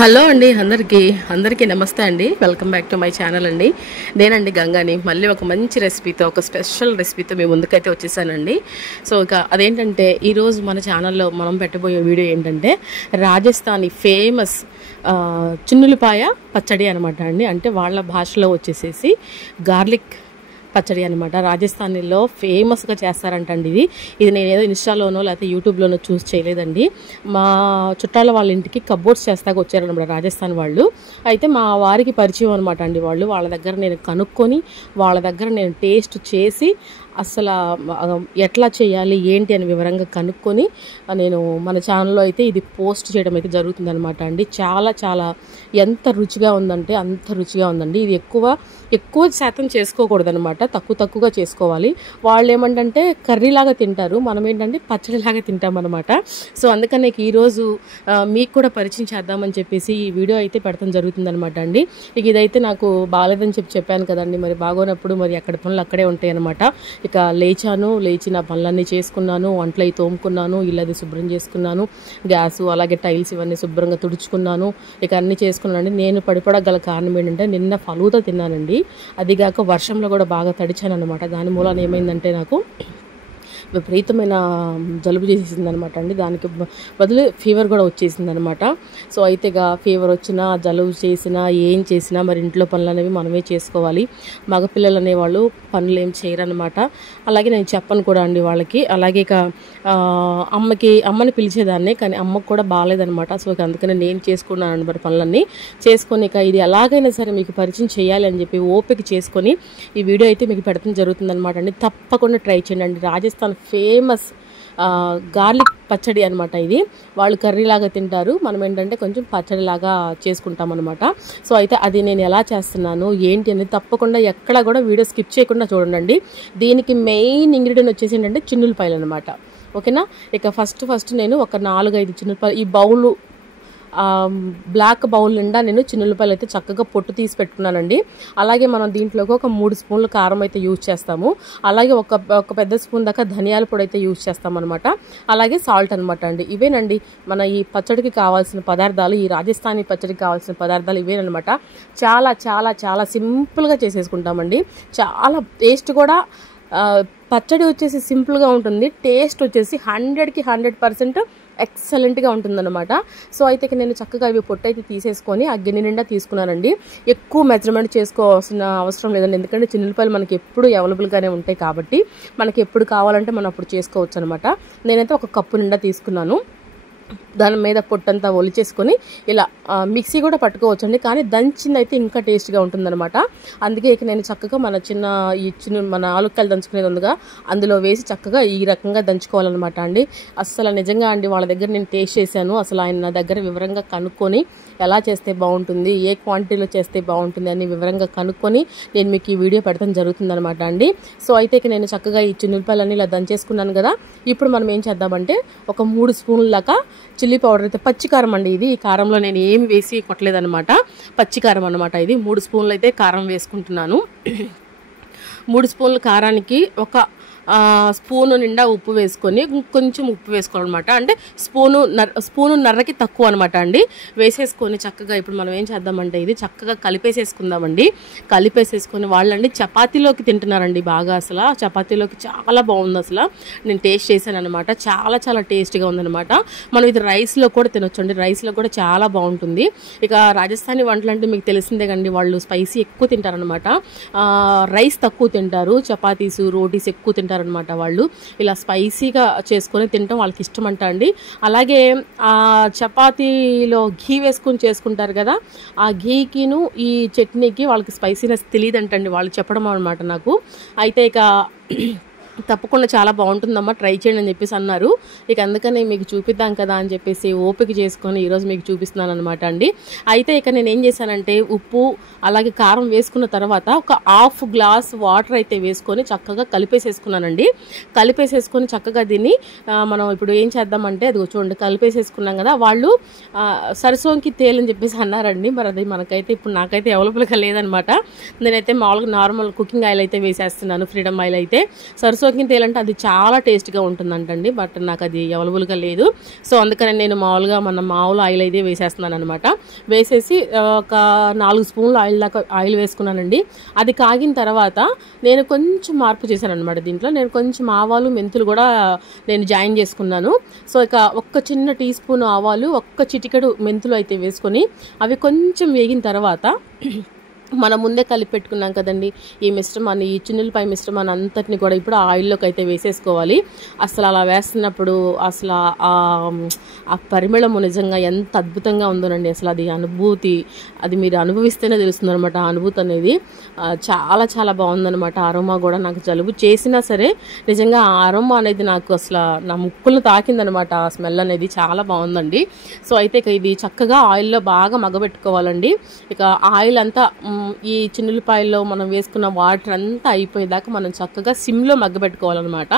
Hello అండి అందరికీ నమస్తే అండి. Welcome back to my channel అండి. నేనండి గంగాని. మళ్ళీ ఒక మంచి రెసిపీతో, ఒక స్పెషల్ రెసిపీతో మీ ముందుకైతే వచ్చేసానండి. సో ఇక అదేంటంటే ఈరోజు మన ఛానల్లో మనం పెట్టబోయే వీడియో ఏంటంటే రాజస్థానీ ఫేమస్ చిన్నులపాయ పచ్చడి అనమాట అండి. అంటే వాళ్ళ భాషలో వచ్చేసేసి గార్లిక్ పచ్చడి అనమాట. రాజస్థానీలో ఫేమస్గా చేస్తారంటండి. ఇది నేను ఏదో ఇన్స్టాలోనో లేకపోతే యూట్యూబ్లోనో చూసి చేయలేదండి. మా చుట్టాల వాళ్ళ ఇంటికి కబోర్డ్స్ చేస్తాక వచ్చారనమాట రాజస్థాన్ వాళ్ళు. అయితే మా వారికి పరిచయం అనమాట అండి. వాళ్ళ దగ్గర నేను కనుక్కొని వాళ్ళ దగ్గర నేను టేస్ట్ చేసి అసలు ఎట్లా చేయాలి ఏంటి అని వివరంగా కనుక్కొని నేను మన ఛానల్లో అయితే ఇది పోస్ట్ చేయడం అయితే జరుగుతుందనమాట అండి. చాలా చాలా ఎంత రుచిగా ఉందంటే అంత రుచిగా ఉందండి. ఇది ఎక్కువ శాతం చేసుకోకూడదు అనమాట, తక్కువగా చేసుకోవాలి. వాళ్ళు ఏమంటే కర్రీలాగా తింటారు, మనం ఏంటంటే పచ్చడిలాగా తింటామన్నమాట. సో అందుకని ఈరోజు మీకు కూడా పరిచయం చేద్దామని చెప్పేసి ఈ వీడియో అయితే పెడతాం జరుగుతుందనమాట అండి. ఇదైతే నాకు బాగాలేదని చెప్పాను కదండి. మరి బాగోనప్పుడు మరి అక్కడ పనులు అక్కడే ఉంటాయి అనమాట. ఇక లేచి నా పనులన్నీ చేసుకున్నాను, వంటలు అవి తోముకున్నాను, ఇల్లది శుభ్రం చేసుకున్నాను, గ్యాసు అలాగే టైల్స్ ఇవన్నీ శుభ్రంగా తుడుచుకున్నాను. ఇక అన్నీ చేసుకున్నానండి. నేను పడిపడగల కారణం ఏంటంటే నిన్న ఫలూదా తిన్నానండి. అదిగాక వర్షంలో కూడా బాగా తడిచాను అనమాట. దాని మూలాన ఏమైందంటే నాకు విపరీతమైన జలుబు చేసేసింది అనమాట అండి. దానికి బదులు ఫీవర్ కూడా వచ్చేసింది అనమాట. సో అయితే ఇక ఫీవర్ వచ్చినా జలుబు చేసినా ఏం చేసినా మరి ఇంట్లో పనులు అనేవి మనమే చేసుకోవాలి. మగపిల్లలు అనేవాళ్ళు పనులు ఏం చేయరనమాట. అలాగే నేను చెప్పను కూడా అండి వాళ్ళకి. అలాగే ఇక అమ్మని పిలిచేదాన్ని, కానీ అమ్మకు కూడా బాగాలేదనమాట. సో ఇక అందుకని నేను చేసుకున్నాను అనమాట పనులన్నీ చేసుకొని. ఇక ఇది ఎలాగైనా సరే మీకు పరిచయం చేయాలి అని చెప్పి ఓపిక చేసుకొని ఈ వీడియో అయితే మీకు పెడతాం జరుగుతుందనమాట అండి. తప్పకుండా ట్రై చేయండి. రాజస్థాన్ ఫేమస్ గార్లిక్ పచ్చడి అనమాట. ఇది వాళ్ళు కర్రీలాగా తింటారు, మనం ఏంటంటే కొంచెం పచ్చడిలాగా చేసుకుంటాం అనమాట. సో అయితే అది నేను ఎలా చేస్తున్నాను ఏంటి అనేది తప్పకుండా ఎక్కడ కూడా వీడియో స్కిప్ చేయకుండా చూడండి. దీనికి మెయిన్ ఇంగ్రీడియంట్ వచ్చేసి ఏంటంటే చిన్నులపాయలు అనమాట. ఓకేనా. ఇక ఫస్ట్ నేను ఒక 4-5 చిన్నులపాయలు, ఈ బౌలు బ్లాక్ బౌల్ నిండా నేను చిన్నులపాయలు అయితే చక్కగా పొట్టు తీసి పెట్టుకున్నానండి. అలాగే మనం దీంట్లోకి ఒక 3 స్పూన్ల కారం అయితే యూజ్ చేస్తాము. అలాగే ఒక పెద్ద స్పూన్ దాకా ధనియాల పొడి అయితే యూజ్ చేస్తామన్నమాట. అలాగే సాల్ట్ అనమాట అండి. ఇవేనండి మన ఈ పచ్చడికి కావాల్సిన పదార్థాలు. ఈ రాజస్థానీ పచ్చడికి కావాల్సిన పదార్థాలు ఇవేనమాట. చాలా చాలా చాలా సింపుల్గా చేసేసుకుంటామండి. చాలా టేస్ట్ కూడా పచ్చడి వచ్చేసి సింపుల్గా ఉంటుంది, టేస్ట్ వచ్చేసి 100కి 100% ఎక్సలెంట్గా ఉంటుందన్నమాట. సో అయితే నేను చక్కగా ఇవి పొట్టు అయితే తీసేసుకొని ఆ గిన్నె నిండా తీసుకున్నానండి. ఎక్కువ మెజర్మెంట్ చేసుకోవాల్సిన అవసరం లేదండి, ఎందుకంటే చిన్నులపాయలు మనకి ఎప్పుడు అవైలబుల్గానే ఉంటాయి కాబట్టి మనకి ఎప్పుడు కావాలంటే మనం అప్పుడు చేసుకోవచ్చు అనమాట. నేనైతే ఒక కప్పు నిండా తీసుకున్నాను. దాని మీద పొట్టంతా ఒలిచేసుకొని ఇలా మిక్సీ కూడా పట్టుకోవచ్చండి, కానీ దంచింది అయితే ఇంకా టేస్ట్గా ఉంటుందన్నమాట. అందుకే ఇక నేను చక్కగా మన ఆలుక్కాయలు దంచుకునేది ఉందిగా అందులో వేసి చక్కగా ఈ రకంగా దంచుకోవాలన్నమాట అండి. అస్సలు నిజంగా అండి వాళ్ళ దగ్గర నేను టేస్ట్ చేశాను. అసలు ఆయన నా దగ్గర వివరంగా కనుక్కొని ఎలా చేస్తే బాగుంటుంది, ఏ క్వాంటిటీలో చేస్తే బాగుంటుంది అని వివరంగా కనుక్కొని నేను మీకు ఈ వీడియో పెడతాం జరుగుతుందన్నమాట అండి. సో అయితే ఇక నేను చక్కగా ఈ చిన్నులపాయలన్నీ ఇలా దంచేసుకున్నాను కదా. ఇప్పుడు మనం ఏం చేద్దామంటే ఒక 3 స్పూన్ల దాకా చిల్లీ పౌడర్ అయితే, పచ్చికారం అండి ఇది. ఈ కారంలో నేను ఏమి వేసి కొట్టలేదనమాట, పచ్చికారం అనమాట. ఇది 3 స్పూన్లు అయితే కారం వేసుకుంటున్నాను. 3 స్పూన్ల కారానికి ఒక స్పూను నిండా ఉప్పు వేసుకొని కొంచెం ఉప్పు వేసుకోవాలన్నమాట. అంటే స్పూనున్నరకి తక్కువ అనమాట అండి. వేసేసుకొని చక్కగా ఇప్పుడు మనం ఏం చేద్దామంటే ఇది చక్కగా కలిపేసేసుకుందామండి. కలిపేసేసుకొని వాళ్ళండి చపాతీలోకి తింటున్నారండి బాగా. అసలు చపాతీలోకి చాలా బాగుంది. అసలు నేను టేస్ట్ చేశాను అనమాట. చాలా చాలా టేస్టీగా ఉందనమాట. మనం ఇది రైస్లో కూడా తినొచ్చు అండి. రైస్లో కూడా చాలా బాగుంటుంది. ఇక రాజస్థానీ వంటలు అంటే మీకు తెలిసిందే కండి, వాళ్ళు స్పైసీ ఎక్కువ తింటారనమాట. రైస్ తక్కువ తింటారు, చపాతీస్ రోటీస్ ఎక్కువ తింటారు అనమాట. వాళ్ళు ఇలా స్పైసీగా చేసుకొని తినటం వాళ్ళకి ఇష్టం అంట అండి. అలాగే ఆ చపాతీలో ఘీ వేసుకొని చేసుకుంటారు కదా, ఆ ఘీకిను ఈ చట్నీకి వాళ్ళకి స్పైసీనెస్ తెలియదంటండి, వాళ్ళు చెప్పడం అనమాట నాకు. అయితే ఇక తప్పకుండా చాలా బాగుంటుందమ్మా, ట్రై చేయండి అని చెప్పేసి అన్నారు. ఇక అందుకని మీకు చూపిద్దాం కదా అని చెప్పేసి ఓపిక చేసుకొని ఈరోజు మీకు చూపిస్తున్నాను అనమాట అండి. అయితే ఇక నేను ఏం చేశానంటే ఉప్పు అలాగే కారం వేసుకున్న తర్వాత ఒక 1/2 గ్లాస్ వాటర్ అయితే వేసుకొని చక్కగా కలిపేసేసుకున్నానండి. కలిపేసేసుకొని చక్కగా దీన్ని మనం ఇప్పుడు ఏం చేద్దామంటే అది చూడండి కలిపేసేసుకున్నాం కదా. వాళ్ళు సరసోంకి తేలని చెప్పేసి అన్నారండి. మరి అది మనకైతే ఇప్పుడు నాకైతే అవైలబుల్గా లేదనమాట. నేనైతే మామూలుగా నార్మల్ కుకింగ్ ఆయిల్ అయితే వేసేస్తున్నాను, ఫ్రీడమ్ ఆయిల్ అయితే. సరసో సోకింగ్ తేల్ అంటే అది చాలా టేస్ట్గా ఉంటుందంటండి. బట్ నాకు అది అవైలబుల్గా లేదు. సో అందుకని నేను మామూలుగా మామూలు ఆయిల్ అయితే వేసేస్తున్నాను అనమాట. వేసేసి ఒక 4 స్పూన్లు ఆయిల్ వేసుకున్నానండి. అది కాగిన తర్వాత నేను కొంచెం మార్పు చేశాను అనమాట. దీంట్లో నేను కొంచెం ఆవాలు మెంతులు కూడా నేను జాయిన్ చేసుకున్నాను. సో ఇక ఒక్క చిన్న టీ స్పూన్ ఆవాలు, ఒక్క చిటికెడు మెంతులు అయితే వేసుకొని అవి కొంచెం వేగిన తర్వాత మనం ముందే కలిపి పెట్టుకున్నాం కదండి ఈ మిశ్రమాన్ని, ఈ చిన్నులపై మిశ్రమాన్ని అంతటిని కూడా ఇప్పుడు ఆయిల్లోకి అయితే వేసేసుకోవాలి. అసలు అలా వేస్తున్నప్పుడు అసలు ఆ పరిమళము నిజంగా ఎంత అద్భుతంగా ఉందోనండి. అసలు అది అనుభూతి, అది మీరు అనుభవిస్తేనే తెలుస్తుంది అనమాట. ఆ అనుభూతి అనేది చాలా చాలా బాగుందనమాట. అరోమా కూడా నాకు జలుబు చేసినా సరే నిజంగా ఆ అరోమా అనేది నాకు అసలు నా ముక్కులను తాకిందనమాట. ఆ స్మెల్ అనేది చాలా బాగుందండి. సో అయితే ఇక ఇది చక్కగా ఆయిల్లో బాగా మగ్గబెట్టుకోవాలండి. ఇక ఆయిల్ అంతా ఈ చిన్నులపాయల్లో మనం వేసుకున్న వాటర్ అంతా అయిపోయేదాకా మనం చక్కగా సిమ్లో మగ్గబెట్టుకోవాలన్నమాట.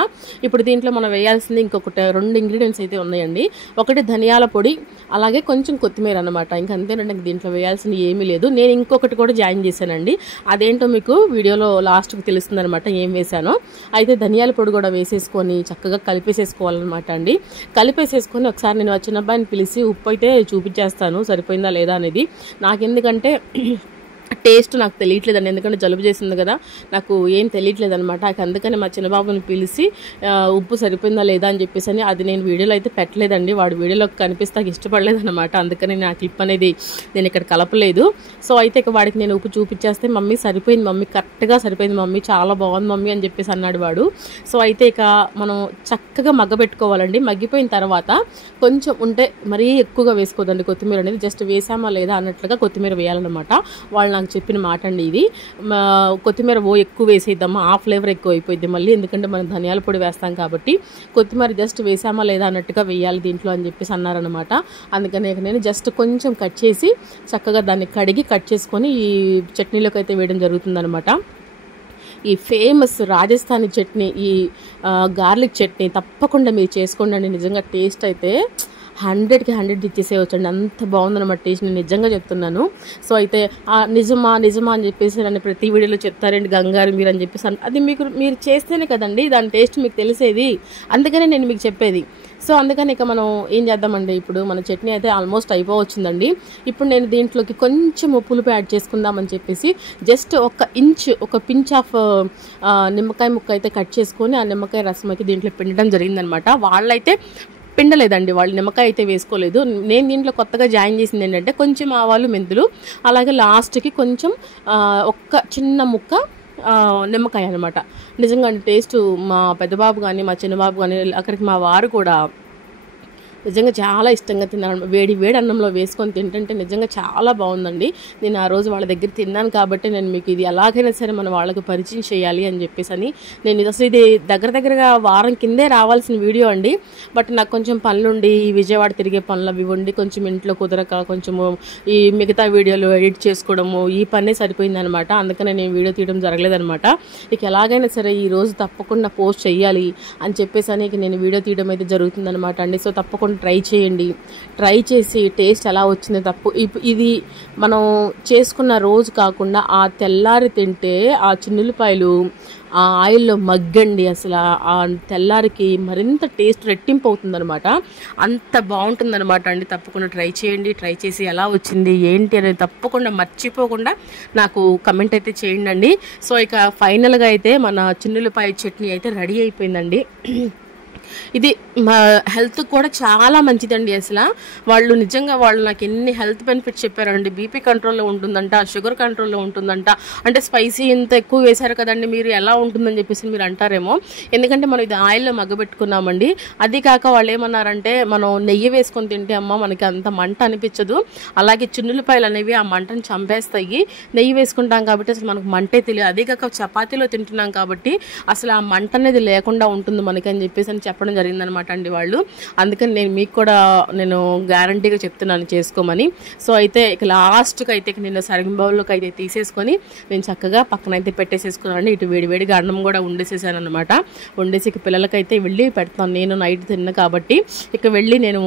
ఇప్పుడు దీంట్లో మనం వేయాల్సింది ఇంకొకటి 2 ఇంగ్రీడియంట్స్ అయితే ఉన్నాయండి. ఒకటి ధనియాల పొడి, అలాగే కొంచెం కొత్తిమీర అనమాట. ఇంక అంతేనండి, దీంట్లో వేయాల్సింది ఏమీ లేదు. నేను ఇంకొకటి కూడా జాయిన్ చేశానండి. అదేంటో మీకు వీడియోలో లాస్ట్కి తెలుస్తుంది అనమాట ఏం వేసానో. అయితే ధనియాల పొడి కూడా వేసేసుకొని చక్కగా కలిపేసేసుకోవాలన్నమాట అండి. కలిపేసేసుకొని ఒకసారి నేను చిన్న అబ్బాయిని పిలిచి ఉప్పు అయితే చూపించేస్తాను సరిపోయిందా లేదా అనేది. నాకెందుకంటే టేస్ట్ నాకు తెలియట్లేదండి, ఎందుకంటే జలుబు చేసింది కదా, నాకు ఏం తెలియట్లేదు అనమాట. అందుకని మా చిన్నబాబుని పిలిచి ఉప్పు సరిపోయిందా లేదా అని చెప్పేసి అని అది నేను వీడియోలో అయితే పెట్టలేదండి. వాడు వీడియోలోకి కనిపిస్తే ఇష్టపడలేదు అనమాట. అందుకని నా క్లిప్ అనేది నేను ఇక్కడ కలపలేదు. సో అయితే ఇక వాడికి నేను ఉప్పు చూపించేస్తే మమ్మీ సరిపోయింది మమ్మీ, కరెక్ట్గా సరిపోయింది మమ్మీ, చాలా బాగుంది మమ్మీ అని చెప్పేసి అన్నాడు వాడు. సో అయితే ఇక మనం చక్కగా మగ్గబెట్టుకోవాలండి. మగ్గిపోయిన తర్వాత కొంచెం ఉంటే మరీ ఎక్కువగా వేసుకోదండి కొత్తిమీర అనేది, జస్ట్ వేసామా లేదా అన్నట్లుగా కొత్తిమీర వేయాలన్నమాట. వాళ్ళు నాకు చెప్పిన మాట అండి ఇది. కొత్తిమీర ఎక్కువ వేసేద్దామా, ఆ ఫ్లేవర్ ఎక్కువ అయిపోయింది మళ్ళీ, ఎందుకంటే మనం ధనియాల పొడి వేస్తాం కాబట్టి కొత్తిమీర జస్ట్ వేసామా లేదా అన్నట్టుగా వేయాలి దీంట్లో అని చెప్పేసి అన్నారనమాట. అందుకని నేను జస్ట్ కొంచెం కట్ చేసి చక్కగా దాన్ని కడిగి కట్ చేసుకొని ఈ చట్నీలోకి అయితే వేయడం జరుగుతుందనమాట. ఈ ఫేమస్ రాజస్థానీ చట్నీ, ఈ గార్లిక్ చట్నీ తప్పకుండా మీరు చేసుకోండి. నిజంగా టేస్ట్ అయితే 100కి 100 ఇచ్చేసేయచ్చండి, అంత బాగుందన్నమాట టేస్ట్, నేను నిజంగా చెప్తున్నాను. సో అయితే నిజమా అని చెప్పేసి నన్ను ప్రతి వీడియోలో చెప్తారండి గంగారు మీరు అని చెప్పేసి. అది మీరు చేస్తేనే కదండి దాని టేస్ట్ మీకు తెలిసేది, అందుకనే నేను మీకు చెప్పేది. సో అందుకని ఇక మనం ఏం చేద్దామండి, ఇప్పుడు మన చట్నీ అయితే ఆల్మోస్ట్ అయిపోవచ్చిందండి. ఇప్పుడు నేను దీంట్లోకి కొంచెం పులుపు యాడ్ చేసుకుందామని చెప్పేసి జస్ట్ ఒక పించ్ ఆఫ్ నిమ్మకాయ ముక్క అయితే కట్ చేసుకొని ఆ నిమ్మకాయ రసం అయితే దీంట్లో పిండడం జరిగిందనమాట. వాళ్ళైతే పిండలేదండి, వాళ్ళు నిమ్మకాయ అయితే వేసుకోలేదు. నేను దీంట్లో కొత్తగా జాయిన్ చేసింది ఏంటంటే కొంచెం ఆవాలు మెంతులు, అలాగే లాస్ట్కి కొంచెం ఒక్క చిన్న ముక్క నిమ్మకాయ అనమాట. నిజంగా టేస్ట్ మా పెద్దబాబు కానీ మా చిన్నబాబు కానీ అక్కడికి మా వారు కూడా నిజంగా చాలా ఇష్టంగా తిన్నాను. వేడి అన్నంలో వేసుకొని తింటుంటే నిజంగా చాలా బాగుందండి. నేను ఆ రోజు వాళ్ళ దగ్గర తిన్నాను కాబట్టి నేను మీకు ఇది ఎలాగైనా సరే మనం వాళ్ళకి పరిచయం చేయాలి అని చెప్పేసి అని నేను అసలు ఇది దగ్గరగా వారం కిందే రావాల్సిన వీడియో అండి. బట్ నాకు కొంచెం పనులుండి విజయవాడ తిరిగే పనులు అవి ఉండి కొంచెం ఇంట్లో కుదరక కొంచెము ఈ మిగతా వీడియోలు ఎడిట్ చేసుకోవడము ఈ పనే సరిపోయింది అనమాట. అందుకనే నేను వీడియో తీయడం జరగలేదనమాట. ఇక ఎలాగైనా సరే ఈ రోజు తప్పకుండా పోస్ట్ చేయాలి అని చెప్పేసి అని నేను వీడియో తీయడం అయితే జరుగుతుందనమాట అండి. సో తప్పకుండా ట్రై చేయండి, ట్రై చేసి టేస్ట్ ఎలా వచ్చిందో ఇది మనం చేసుకున్న రోజు కాకుండా ఆ తెల్లారి తింటే ఆ చిన్నులపాయలు ఆ ఆయిల్లో మగ్గండి, అసలు ఆ తెల్లారికి మరింత టేస్ట్ రెట్టింపు అవుతుందనమాట. అంత బాగుంటుందన్నమాట అండి. తప్పకుండా ట్రై చేయండి, ట్రై చేసి ఎలా వచ్చింది ఏంటి అనేది తప్పకుండా మర్చిపోకుండా నాకు కమెంట్ అయితే చేయండి. సో ఇక ఫైనల్గా అయితే మన చిన్నులపాయ చట్నీ అయితే రెడీ అయిపోయిందండి. ఇది మా హెల్త్ కూడా చాలా మంచిదండి. అసలు వాళ్ళు నిజంగా నాకు ఎన్ని హెల్త్ బెనిఫిట్స్ చెప్పారండి. బీపీ కంట్రోల్లో ఉంటుందంట, షుగర్ కంట్రోల్లో ఉంటుందంట. అంటే స్పైసీ ఇంత ఎక్కువ వేశారు కదండి మీరు, ఎలా ఉంటుందని చెప్పేసి మీరు అంటారేమో, ఎందుకంటే మనం ఇది ఆయిల్లో మగ్గబెట్టుకున్నామండి. అది కాక వాళ్ళు ఏమన్నారంటే మనం నెయ్యి వేసుకొని తింటే అమ్మ మనకి అంత మంట అనిపించదు, అలాగే చిన్నులపాయలు అనేవి ఆ మంటను చంపేస్తాయి, నెయ్యి వేసుకుంటాం కాబట్టి అసలు మనకు మంటే తెలియదు, అదే కాక చపాతీలో తింటున్నాం కాబట్టి అసలు ఆ మంట అనేది లేకుండా ఉంటుంది మనకి అని చెప్పేసి అని చెప్పడం జరిగిందనమాట అండి వాళ్ళు. అందుకని నేను మీకు కూడా నేను గ్యారంటీగా చెప్తున్నాను చేసుకోమని. సో అయితే ఇక లాస్ట్కి అయితే నేను సర్వింగ్ బౌల్లోకి అయితే తీసేసుకొని నేను చక్కగా పక్కన అయితే పెట్టేసేసుకున్నాను. ఇటు వేడిగా అన్నం కూడా వండేసేసాను అనమాట. వండేసి ఇక పిల్లలకైతే వెళ్ళి పెడతాను. నేను నైట్ తిన్నా కాబట్టి ఇక వెళ్ళి నేను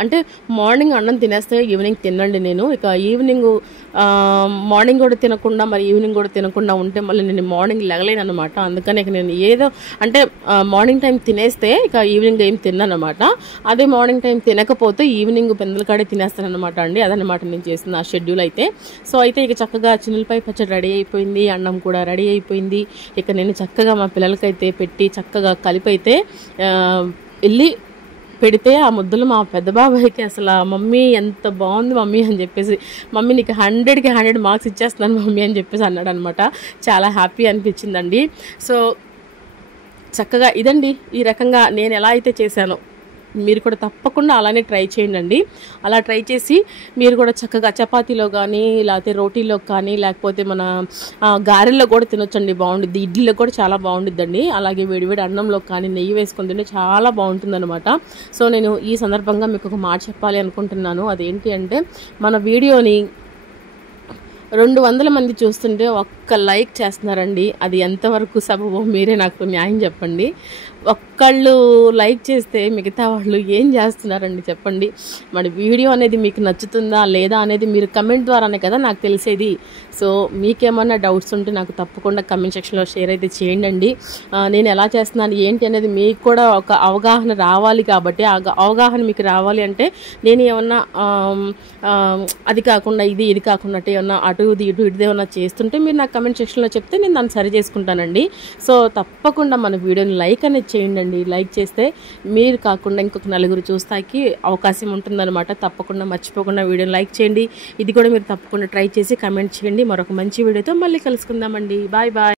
అంటే మార్నింగ్ అన్నం తినేస్తే ఈవినింగ్ తినండి నేను. ఇక ఈవినింగ్ మార్నింగ్ కూడా తినకుండా మరి ఈవినింగ్ కూడా తినకుండా ఉంటే మళ్ళీ నేను మార్నింగ్ లెగలేను అనమాట. అందుకని ఇక నేను ఏదో అంటే మార్నింగ్ టైం తినేస్తే ఇక ఈవినింగ్ ఏం తిన్నానమాట. అదే మార్నింగ్ టైం తినకపోతే ఈవినింగ్ పెందల కాడే తినేస్తాను అనమాట అండి. అదనమాట నేను చేసిన షెడ్యూల్ అయితే. సో అయితే ఇక చక్కగా చిన్నులపై పచ్చడి రెడీ అయిపోయింది, అన్నం కూడా రెడీ అయిపోయింది. ఇక నేను చక్కగా మా పిల్లలకైతే పెట్టి చక్కగా కలిపి అయితే వెళ్ళి పెడితే ఆ ముద్దలు మా పెద్ద బాబాయ్కి అసలు మమ్మీ ఎంత బాగుంది మమ్మీ అని చెప్పేసి, మమ్మీ నీకు 100కి 100 మార్క్స్ ఇచ్చేస్తున్నాను మమ్మీ అని చెప్పేసి అన్నాడు అనమాట. చాలా హ్యాపీ అనిపించిందండి. సో చక్కగా ఇదండి, ఈ రకంగా నేను ఎలా అయితే చేశానో మీరు కూడా తప్పకుండా అలానే ట్రై చేయండి. అలా ట్రై చేసి మీరు కూడా చక్కగా చపాతీలో కానీ లేకపోతే రోటీలో కానీ లేకపోతే మన గారెల్లో కూడా తినొచ్చండి, బాగుండిద్ది. ఇడ్లీలో కూడా చాలా బాగుండిద్దండి. అలాగే వేడివేడి అన్నంలో కానీ నెయ్యి వేసుకొని తింటే చాలా బాగుంటుంది అనమాట. సో నేను ఈ సందర్భంగా మీకు ఒక మాట చెప్పాలి అనుకుంటున్నాను. అదేంటి అంటే మన వీడియోని 200 మంది చూస్తుంటే ఒక్క లైక్ చేస్తున్నారండి. అది ఎంతవరకు సబబో మీరే నాకు న్యాయం చెప్పండి. ఒక్కళ్ళు లైక్ చేస్తే మిగతా వాళ్ళు ఏం చేస్తున్నారండి చెప్పండి. మన వీడియో అనేది మీకు నచ్చుతుందా లేదా అనేది మీరు కమెంట్ ద్వారానే కదా నాకు తెలిసేది. సో మీకేమన్నా డౌట్స్ ఉంటే నాకు తప్పకుండా కమెంట్ సెక్షన్లో షేర్ అయితే చేయండి. నేను ఎలా చేస్తున్నాను ఏంటి అనేది మీకు కూడా ఒక అవగాహన రావాలి. కాబట్టి ఆ అవగాహన మీకు రావాలి అంటే నేను ఏమన్నా అది కాకుండా ఇది కాకుండా ఏమన్నా అటు ఇటు ఏమన్నా చేస్తుంటే మీరు నాకు కమెంట్ సెక్షన్లో చెప్తే నేను దాన్ని సరి చేసుకుంటానండి. సో తప్పకుండా మన వీడియోని లైక్ అనేది చేయండి. లైక్ చేస్తే మీరు కాకుండా ఇంకొక నలుగురు చూస్తాకి అవకాశం ఉంటుందన్నమాట. తప్పకుండా మర్చిపోకుండా వీడియోని లైక్ చేయండి. ఇది కూడా మీరు తప్పకుండా ట్రై చేసి కమెంట్ చేయండి. మరొక మంచి వీడియోతో మళ్ళీ కలుసుకుందామండి. Bye bye.